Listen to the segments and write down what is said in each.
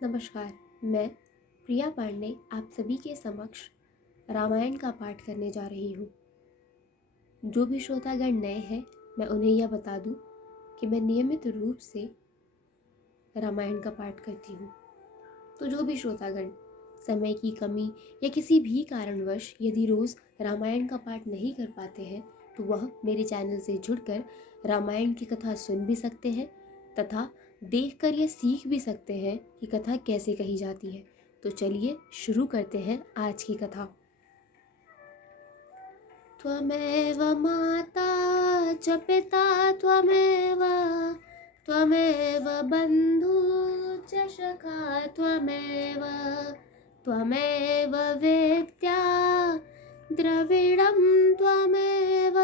नमस्कार। मैं प्रिया पांडे आप सभी के समक्ष रामायण का पाठ करने जा रही हूँ। जो भी श्रोतागण नए हैं, मैं उन्हें यह बता दूँ कि मैं नियमित रूप से रामायण का पाठ करती हूँ। तो जो भी श्रोतागण समय की कमी या किसी भी कारणवश यदि रोज़ रामायण का पाठ नहीं कर पाते हैं, तो वह मेरे चैनल से जुड़कर रामायण की कथा सुन भी सकते हैं तथा देखकर यह सीख भी सकते हैं कि कथा कैसे कही जाती है। तो चलिए शुरू करते हैं आज की कथा। त्वमेव माता च पिता त्वमेव त्वमेव बन्धु च सखा त्वमेव त्वमेव वेद्या द्रविडं त्वमेव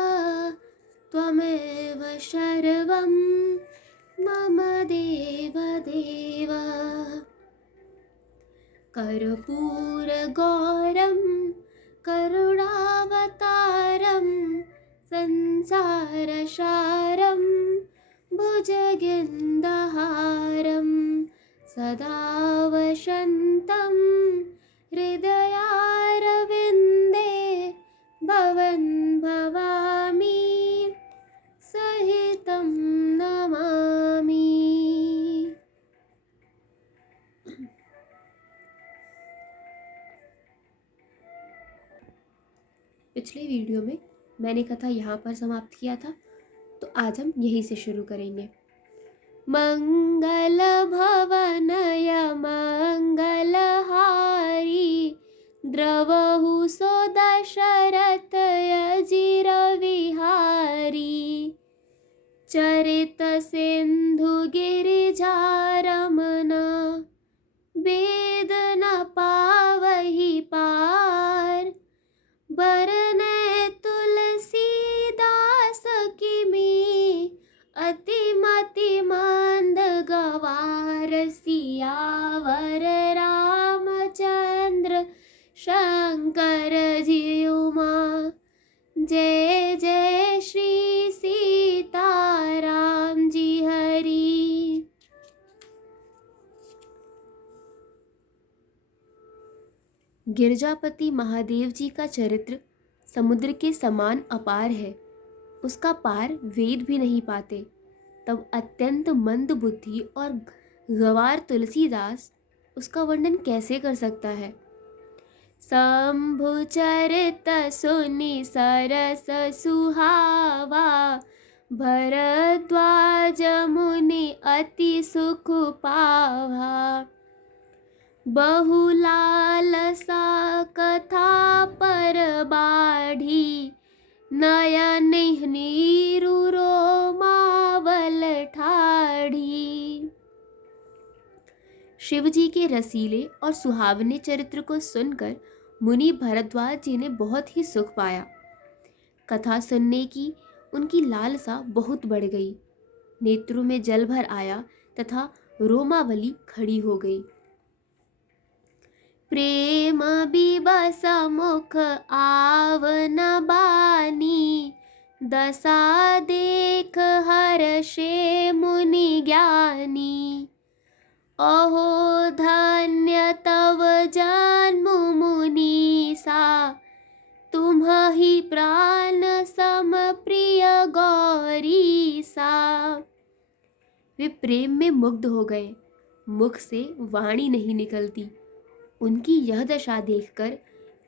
त्वमेव सर्वं मम देवदेव। कर्पूरगौरं करुणावतारं संसारसारं भुजगेन्दुहारं सदा वसन्तं हृदयारविन्दे भवन् भवामि सहितं नमामि। पिछले वीडियो में मैंने कथा यहाँ पर समाप्त किया था, तो आज हम यहीं से शुरू करेंगे। मंगल भवनय मंगलहारी द्रवहु सो दशरथ अजिर विहारी चरित सिंधु गिरिजारमन वेद न पावहि पार बरने तुलसीदास किमी अति मति मंद गवार सियावर रामचंद्र शंकर जी उमा जय जय श्री सीताराम जी हरि। गिरजापति महादेव जी का चरित्र समुद्र के समान अपार है। उसका पार वेद भी नहीं पाते। तब अत्यंत मंद बुद्धि और गंवार तुलसीदास उसका वर्णन कैसे कर सकता है। शंभु चरित सुनि सरस सुहावा भरद्वाज मुनि अति सुख पावा बहुलालसा कथा पर बाढ़ी नयन नीरु रोमावल ठाढ़ी। शिव जी के रसीले और सुहावने चरित्र को सुनकर मुनि भरद्वाज जी ने बहुत ही सुख पाया। कथा सुनने की उनकी लालसा बहुत बढ़ गई। नेत्रों में जल भर आया तथा रोमावली खड़ी हो गई। प्रेम बिबस मुख आवन बानी दशा देख हर्षे मुनि ज्ञानी अहो धन्य तव जन्म मुनीसा तुम्हि प्राण सम प्रिय गौरीसा। वे प्रेम में मुग्ध हो गए। मुख से वाणी नहीं निकलती। उनकी यह दशा देखकर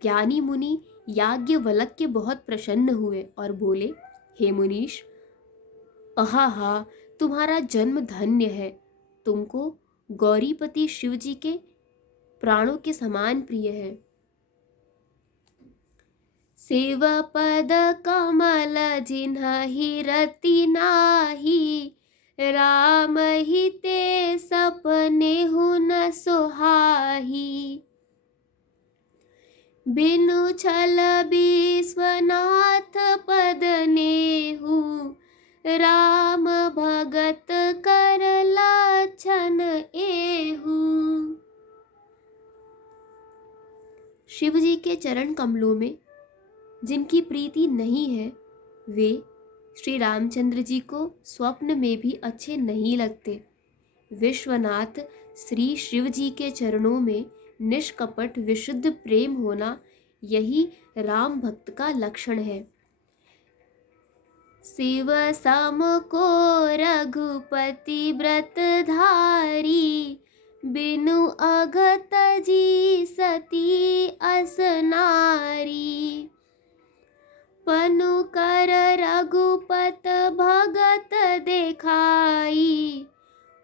ज्ञानी मुनि याज्ञवल्क्य बहुत प्रसन्न हुए और बोले, हे मुनीश, अहाहा, तुम्हारा जन्म धन्य है। तुमको गौरीपति शिव जी के प्राणों के समान प्रिय है। सेव पद कमल जिन्हि रति नाही राम ही ते सपने हुन सुहाही बिनु छल विश्वनाथ पद नेहु राम भगत कर लक्षण एहू। शिव जी के चरण कमलों में जिनकी प्रीति नहीं है, वे श्री रामचंद्र जी को स्वप्न में भी अच्छे नहीं लगते। विश्वनाथ श्री शिव जी के चरणों में निष्कपट विशुद्ध प्रेम होना, यही राम भक्त का लक्षण है। शिव सम को रघुपति व्रत धारी, बिनु अगत जी सती असनारी। पनु कर रघुपत भगत देखाई,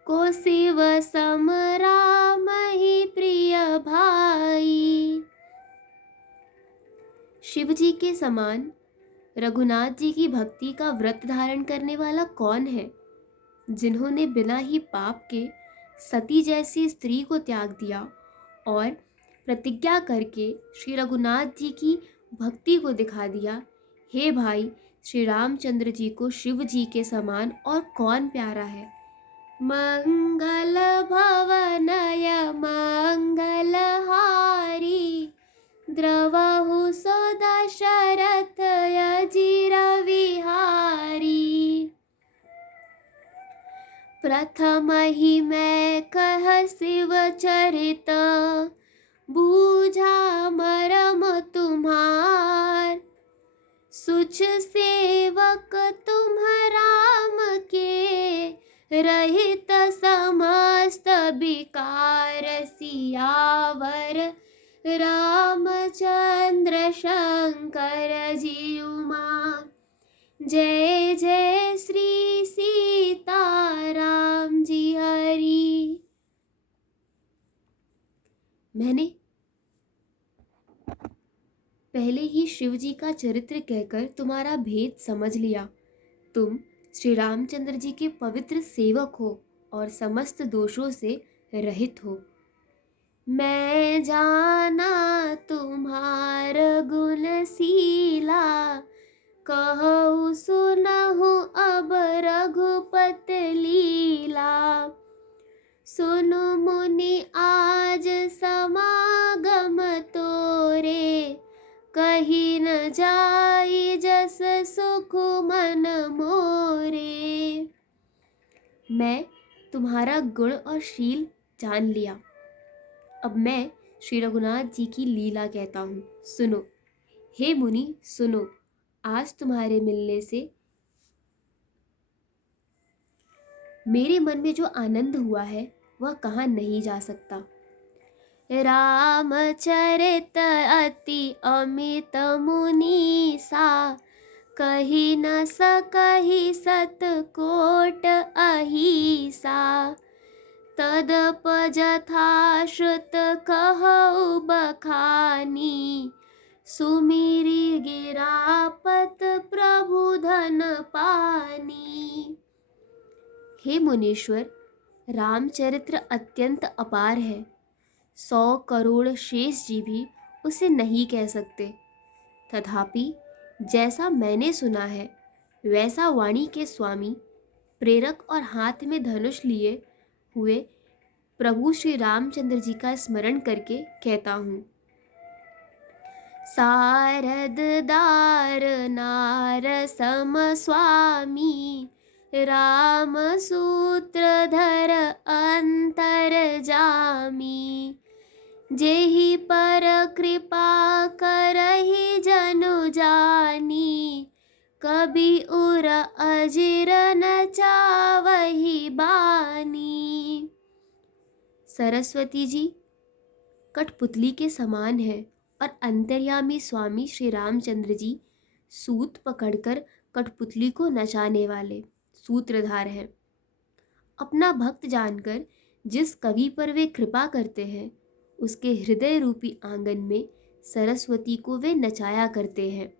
को शिव सम राम ही प्रिय भाई। शिव जी के समान रघुनाथ जी की भक्ति का व्रत धारण करने वाला कौन है, जिन्होंने बिना ही पाप के सती जैसी स्त्री को त्याग दिया और प्रतिज्ञा करके श्री रघुनाथ जी की भक्ति को दिखा दिया। हे भाई, श्री रामचंद्र जी को शिव जी के समान और कौन प्यारा है। मंगल भवनय मंगल हारी, द्रवहु सो दशरथ अजिर विहारी। प्रथम ही मैं कह शिव चरित, बूझा मरम तुम्हार। सुच सेवक तुम राम के, रहित समस्त विकार। सियावर रामचंद्र शंकर जी उमा, जय जय श्री सीताराम जी हरि। मैंने पहले ही शिव जी का चरित्र कहकर तुम्हारा भेद समझ लिया। तुम श्री रामचंद्र जी के पवित्र सेवक हो और समस्त दोषों से रहित हो। मैं जाना तुम्हार गुणशीला, कहूँ सुनहु अब रघुपत लीला। सुनु मुनि आज समागम तोरे, कहीं न जाई जस सुख मन मोरे। मैं तुम्हारा गुण और शील जान लिया। अब मैं श्री रघुनाथ जी की लीला कहता हूँ, सुनो। हे मुनि सुनो, आज तुम्हारे मिलने से मेरे मन में जो आनंद हुआ है वह कहाँ नहीं जा सकता। रामचरित अति अमित मुनीसा, कही न सकहि सत कोट अहिसा। तदप जथाश्रुत कहु बखानी, सुमिरी गिरापत प्रभु धन पानी। हे मुनीश्वर, रामचरित्र अत्यंत अपार है। 100 करोड़ शेष जी भी उसे नहीं कह सकते। तथापि जैसा मैंने सुना है, वैसा वाणी के स्वामी, प्रेरक और हाथ में धनुष लिए हुए प्रभु श्री रामचंद्र जी का स्मरण करके कहता हूँ। सारद दार नार सम स्वामी, राम सूत्रधर अंतर जामी। जेहि पर कृपा करहि जनु जानी, कभी उर अजिर न चावहि बानी। सरस्वती जी कठपुतली के समान है और अंतर्यामी स्वामी श्री रामचंद्र जी सूत पकड़कर कठपुतली को नचाने वाले सूत्रधार हैं। अपना भक्त जानकर जिस कवि पर वे कृपा करते हैं, उसके हृदय रूपी आंगन में सरस्वती को वे नचाया करते हैं।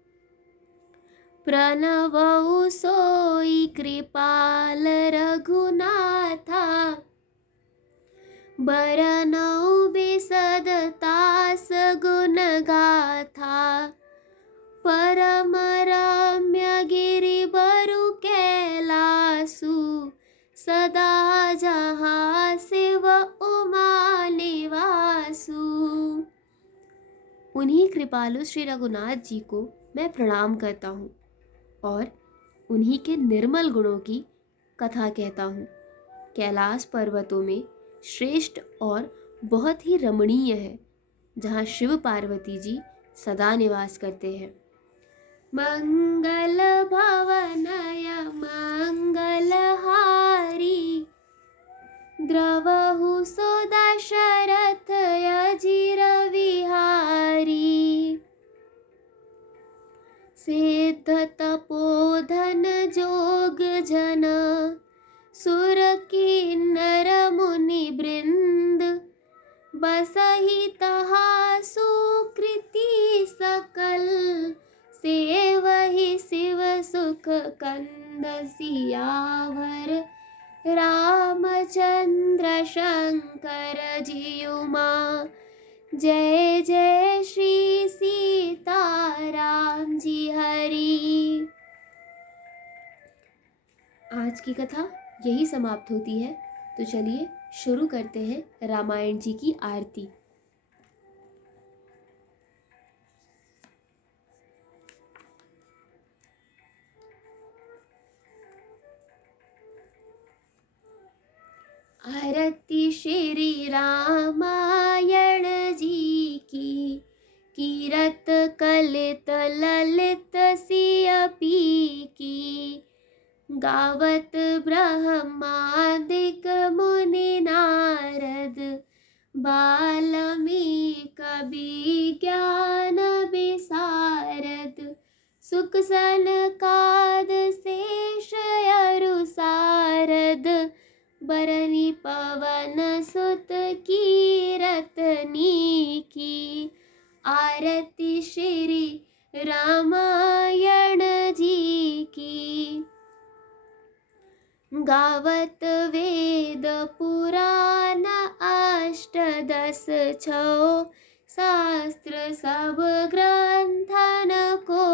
प्रणवउ सोई कृपाल रघुनाथा, बरनउ बिसद तास गुण गाथा। परम रम्य गिरि बरु कैलासु, सदा जहाँ शिव उमा निवासु। उन्हीं कृपालु श्री रघुनाथ जी को मैं प्रणाम करता हूँ और उन्हीं के निर्मल गुणों की कथा कहता हूँ। कैलाश पर्वतों में श्रेष्ठ और बहुत ही रमणीय है, जहाँ शिव पार्वती जी सदा निवास करते हैं। मंगल भवनय मंगलहारी, द्रवहु सो दशरथ अजिर विहारी। सिद्ध तपोधन जोग जन, सुर किन्नर मुनि बृंद, बसहि तहा सुकृति सकल, सेवहि शिव सुख कंद सियावर, रामचंद्र शंकर जियुमा। जय जय श्री सीताराम जी हरि। आज की कथा यही समाप्त होती है। तो चलिए शुरू करते हैं रामायण जी की आरती। आरती श्री रामायण जी की, कीरत कलित ललित सियपी की। गावत ब्रह्मादिक मुनि नारद, बाल्मीक विज्ञान विशारद। सुख सनकाद शेष अरु सारद, बरनी पवन सुत कीरतनी की। आरती श्री रामायण जी की। गावत वेद पुराण अष्टदश छौ, शास्त्र सब ग्रंथन को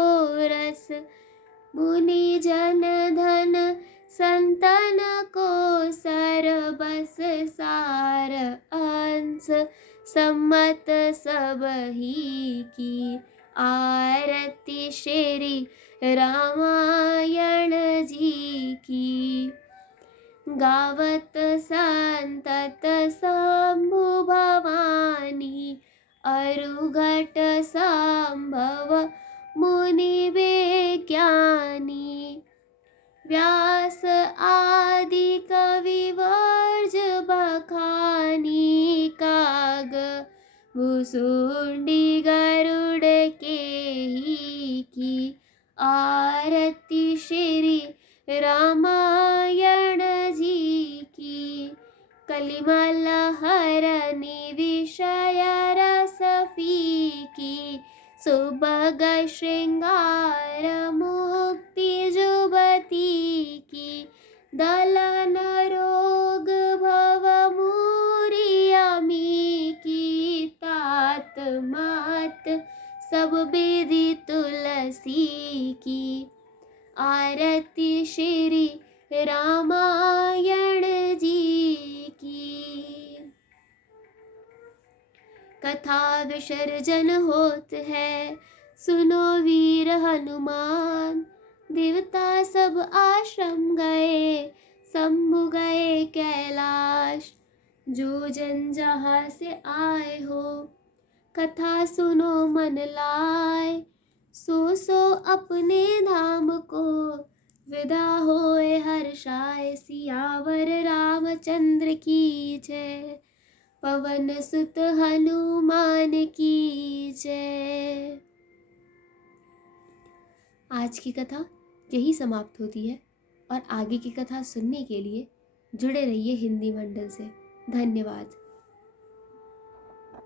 रस। मुनि जन धन संतन को सरबस सार, अंश सम्मत सब ही की। आरती श्री रामायण जी की। गावत संतत शंभु भवानी, अरुघट संभव मुनि विज्ञानी। व्यास आदि कवि वर्ज बखानी, काग भुसुंडी गरुड़ के ही की। आरती श्री रामायण जी की। कलिमल हरनि विषय रस फीकी, सुभग श्रृंगार मुक्ति जुबती की। दलन रोग भव मूरी अमी की, तात मात सब विधि तुलसी की। आरती श्री रामायण जी की। कथा विसर्जन होत है, सुनो वीर हनुमान। देवता सब आश्रम गए, शंभु गए कैलाश। जो जन जहाँ से आए हो, कथा सुनो मन लाए। सो अपने धाम को, विदा होए हर्षाय। सियावर रामचंद्र की जय, पवन सुत हनुमान की जय। आज की कथा यही समाप्त होती है और आगे की कथा सुनने के लिए जुड़े रहिए हिंदी मंडल से। धन्यवाद।